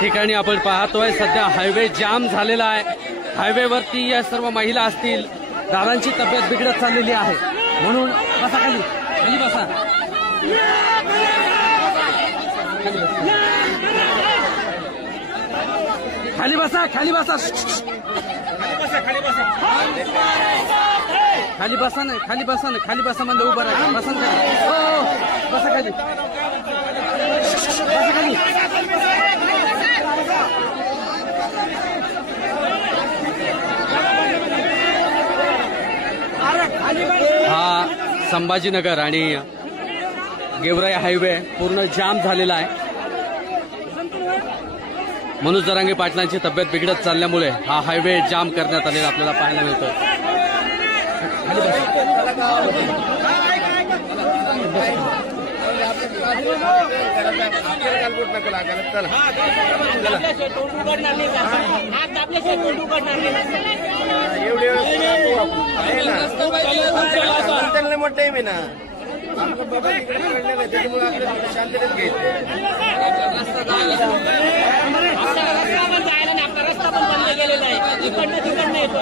ठिकाणी आपण पाहतोय सध्या हायवे जाम झालेला आहे। हायवेवरती या सर्व महिला असतील, दादांची तब्येत बिघडत चाललेली आहे, म्हणून बसा खाली, खाली बसा, खाली बसा, खाली बसा, खाली बसा नाही, खाली बसा नाही, खाली बसा म्हणजे उभं राहा, बसा खाली, हो बसा खाली, बसा खाली। हा संभाजीनगर आणि गेवराई हायवे पूर्ण जाम झालेला आहे। मनोज जरांगे पाटलांची तब्येत बिघडत चालल्यामुळे हा हायवे जाम करण्यात आलेला आपल्याला पाहायला मिळतो। मोठे मी ना शांततेत घ्यायचं रस्ता पण बंद केलेला आहे, इकडनं तिकडनं येतो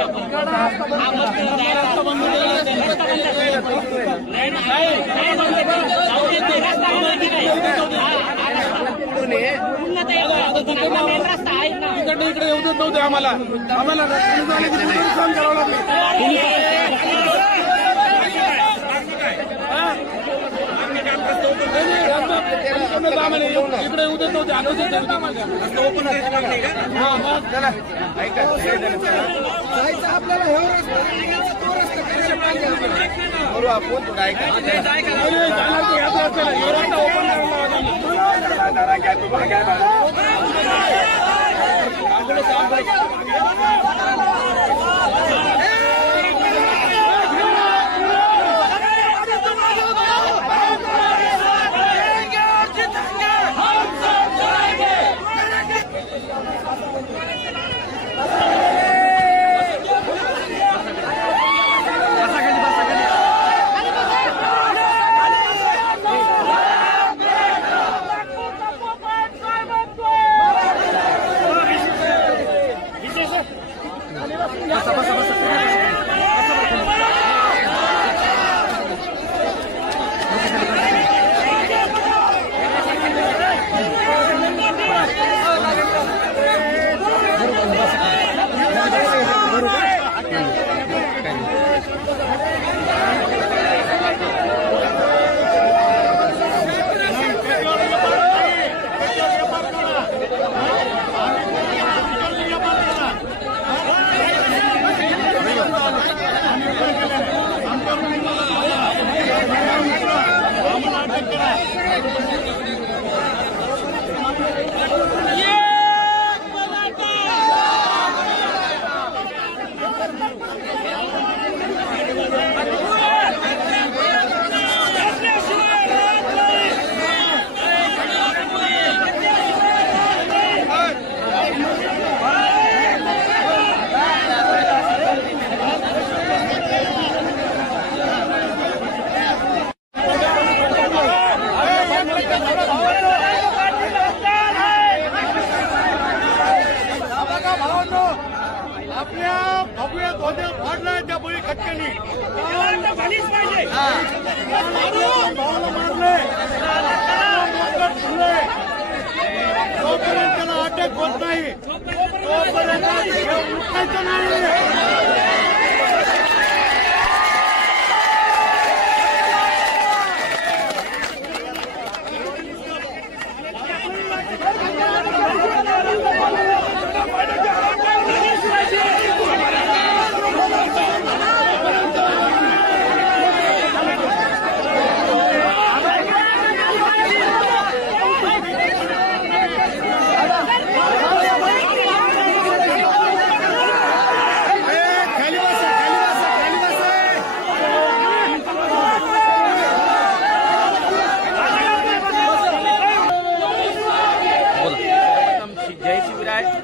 रस्ता आहे ना, इकडे येऊ देत नव्हते आम्हाला, आम्हाला काम करावं लागलं। इकडे येऊ देत नव्हते,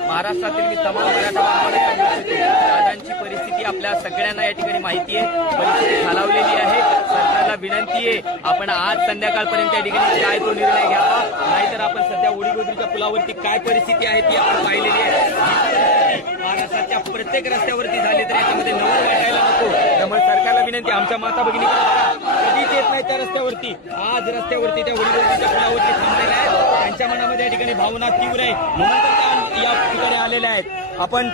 महाराष्ट्रातील मी तमाम दादांची परिस्थिती आपल्या सगळ्यांना या ठिकाणी माहिती आहे, परिस्थिती खालावलेली आहे, सरकारला विनंती आहे आपण आज संध्याकाळपर्यंत त्या ठिकाणी काय तो निर्णय घ्यावा, नाहीतर आपण सध्या उडीगोद्रीच्या पुलावरती काय परिस्थिती आहे ती आपण पाहिलेली आहे। महाराष्ट्राच्या प्रत्येक रस्त्यावरती झाली तर याच्यामध्ये नवल वाटायला नको। त्यामुळे सरकारला विनंती, आमच्या माता भगिनी कधीच येत नाही त्या रस्त्यावरती, आज रस्त्यावरती त्या उडीगोद्रीच्या पुलावरती थांबलेल्या आहेत। त्यांच्या मनामध्ये या ठिकाणी भावना तीव्र आहे, म्हणून तर या ठिकाणी आलेल्या आहेत। आपण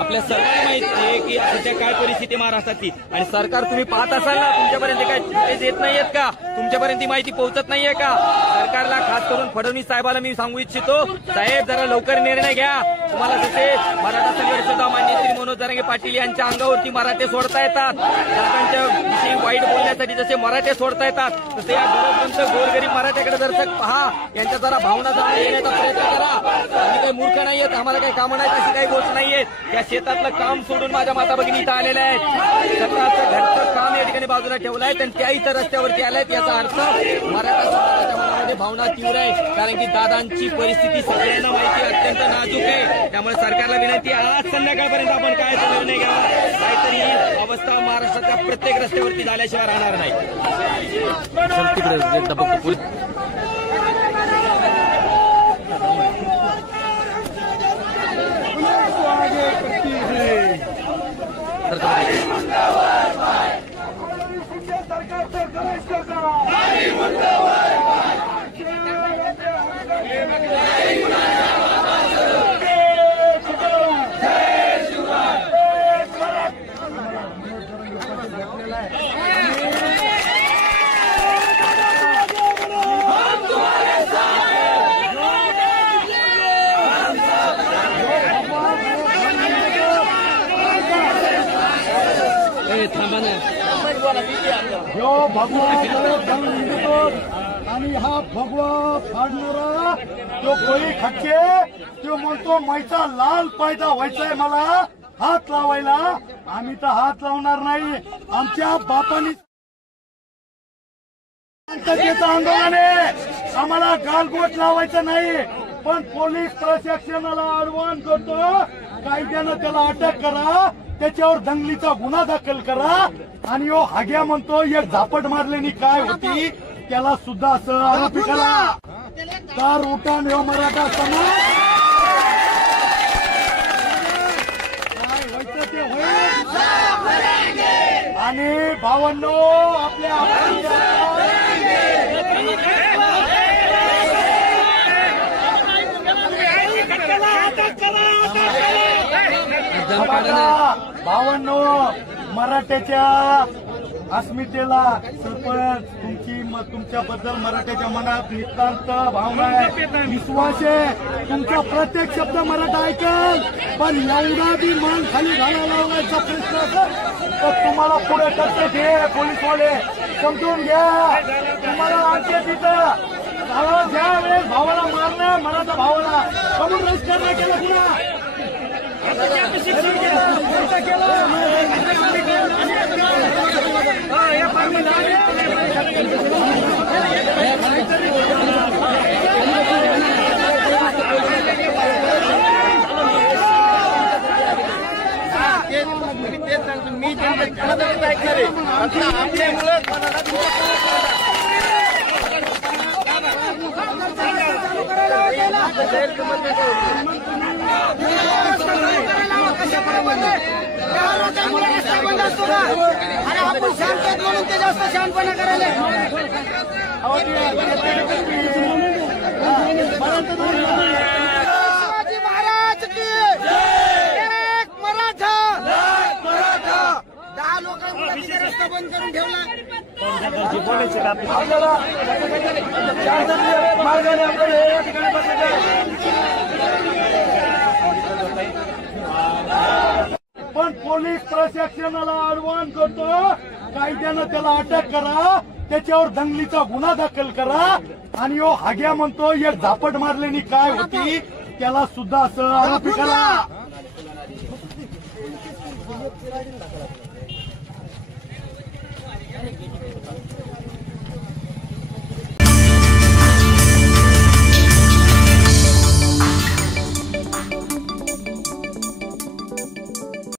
आपल्या सर्वांना माहिती आहे की सध्या काय परिस्थिती महाराष्ट्रातली, आणि सरकार तुम्ही पाहत असाल ना, तुमच्यापर्यंत काय फुटेज येत नाहीयेत का, तुमच्यापर्यंत ही माहिती पोहोचत नाहीये का? सरकारला खास करून फडणवीस साहेबाला मी सांगू इच्छितो, साहेब जरा लवकर निर्णय घ्या। तुम्हाला जसे मराठा संघर्षदा मान्य श्री मनोज जरांगे पाटील यांच्या अंगावरती मराठे सोडता येतात, दादांच्या विषयी वाईट बोलण्यासाठी जसे मराठे सोडता येतात, तसे या गरजवंत गोरगरीब मराठ्याकडे दर्शक पहा, यांच्या जरा भावना जाणून घेण्याचा प्रयत्न करा। आम्ही काही मूर्ख नाहीयेत, आम्हाला काही कामं नाहीत अशी काही गोष्ट नाहीये। या शेतातलं काम सोडून माझ्या माता भगिनी इथं आलेल्या आहेत, स्वतःचं घरचं काम या ठिकाणी बाजूला ठेवलं आहे आणि त्या इथं रस्त्यावरती आल्यात। याचा अर्थ मराठा समाजाच्या मनामध्ये भावना तीव्र आहे, कारण की दादांची परिस्थिती सगळ्यांना माहिती अत्यंत नाजूक आहे। त्यामुळे सरकारला विनंती, आज संध्याकाळपर्यंत आपण काय तो निर्णय घ्यावा, काहीतरी ही अवस्था महाराष्ट्राच्या प्रत्येक रस्त्यावरती झाल्याशिवाय राहणार नाही। आणि हा भगवा फाडणारा तो गोळी खटके तो म्हणतो मैचा लाल फायदा व्हायचाय मला हात लावायला, आम्ही तर हात लावणार नाही। आमच्या बापांनी शांततेचं आंदोलन आहे, आम्हाला गालबोट लावायचं नाही, पण पोलीस प्रशासनाला आव्हान करतो, कायद्यानं त्याला अटक करा, त्याच्यावर दंगलीचा गुन्हा दाखल करा। आणि यो हाग्या म्हणतो एक झापट मारल्याने काय होती, त्याला सुद्धा असं आरोपी करा। तर उठान यो मराठा समाज काय व्हायचं ते होईल। आणि भावांनो, आपल्या भावांनो, मराठ्याच्या अस्मितेला सरपंच तुमच्याबद्दल मराठ्याच्या मनात नितांत भावना आहे, विश्वास आहे, तुमचा प्रत्येक शब्द मराठा ऐकल, पण एवढा बी मान खाली घालायला लावायचा प्रश्न असेल तर तुम्हाला पुढे करते घे पोलीसवाले, समजून घ्या। तुम्हाला आणते तिथं ज्या वेळेस भावाला मारलं, मराठा भावाला कमून रजिस्टर नाही केलं पुन्हा मी ऐकणार आपल्यामुळे अरे आपण शांत आहेत म्हणून ते जास्त शांतपणा करायला। शिवाजी महाराज की एक मराठा 10 लोकांचा रस्ता बंद करून ठेवला। पण पोलीस प्रशासनाला आव्हान करतो, कायद्यानं त्याला अटक करा, त्याच्यावर दंगलीचा गुन्हा दाखल करा। आणि यो हाग्या म्हणतो एक झापट मारल्याने काय होती, त्याला सुद्धा असं आरोपी करा।